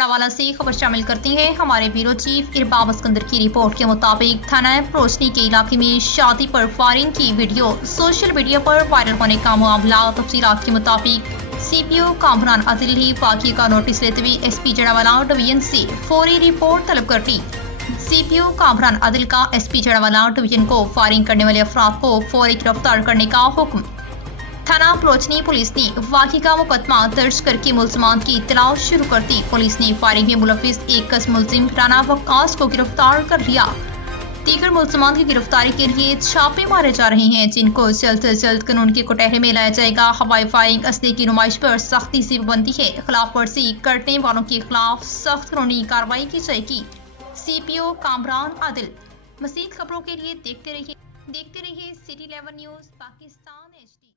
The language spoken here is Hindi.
जड़ावाला से खबर शामिल करते हैं। हमारे ब्यूरो चीफ इरबाब सिकंदर की रिपोर्ट के मुताबिक थाना रोशनी के इलाके में शादी पर फायरिंग की वीडियो सोशल मीडिया पर वायरल होने का मामला। तफसीलात के मुताबिक सीपीओ कामरान आदिल ने वाक़ये का नोटिस लेते हुए एसपी जड़ावाला डिवीजन से फौरी रिपोर्ट तलब कर दी। सीपीओ कामरान आदिल का एसपी जड़ावाला डिवीजन को फायरिंग करने वाले अफराद को फौरी गिरफ्तार करने का हुक्म। थाना रोशनी पुलिस ने वाक़ये का मुकदमा दर्ज करके मुलजमान की इत्तला शुरू कर दी। पुलिस ने फायरिंग में मुलविस एक मुलजिम राना वक्कास को गिरफ्तार कर लिया। दीगर मुलजमान की गिरफ्तारी के लिए छापे मारे जा रहे हैं, जिनको जल्द से जल्द कानून के कटहरे में लाया जाएगा। हवाई फायरिंग असले की नुमाइश पर सख्ती से पाबंदी है। खिलाफ वर्जी करने वालों के खिलाफ सख्त कानूनी कार्रवाई की जाएगी। सीपीओ कामरान आदिल। मज़ीद खबरों के लिए देखते रहिए सिटी 11 न्यूज़ पाकिस्तान HD।